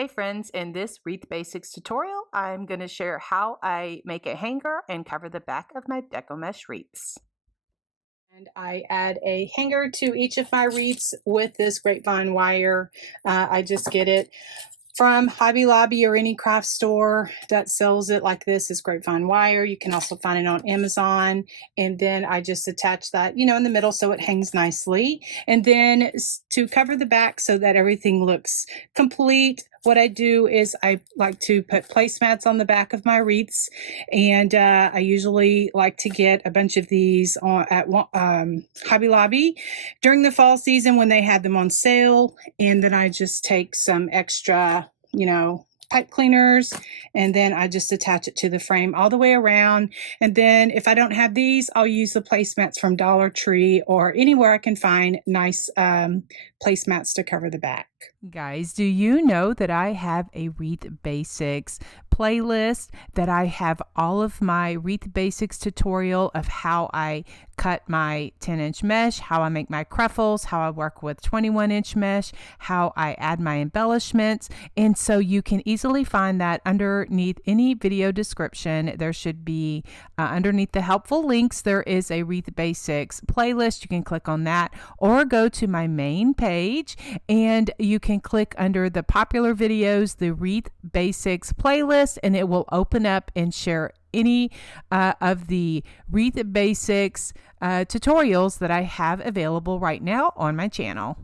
Hey friends, in this Wreath Basics tutorial, I'm going to share how I make a hanger and cover the back of my DECO mesh wreaths. And I add a hanger to each of my wreaths with this grapevine wire. I just get it from Hobby Lobby or any craft store that sells it like this is grapevine wire. You can also find it on Amazon. And then I just attach that, in the middle so it hangs nicely. And then to cover the back so that everything looks complete, what I do is I like to put placemats on the back of my wreaths. And I usually like to get a bunch of these at Hobby Lobby during the fall season when they had them on sale. And then I just take some extra pipe cleaners, and then I just attach it to the frame all the way around. And then if I don't have these, I'll use the placemats from Dollar Tree or anywhere I can find nice placemats to cover the back. Guys, do you know that I have a Wreath Basics playlist that I have all of my Wreath Basics tutorial of how I cut my 10-inch mesh, how I make my cruffles, how I work with 21-inch mesh, how I add my embellishments. And so you can easily find that underneath any video description. There should be underneath the helpful links, there is a Wreath Basics playlist. You can click on that or go to my main page and you can click under the popular videos, the Wreath Basics playlist, and it will open up and share any of the Wreath Basics tutorials that I have available right now on my channel.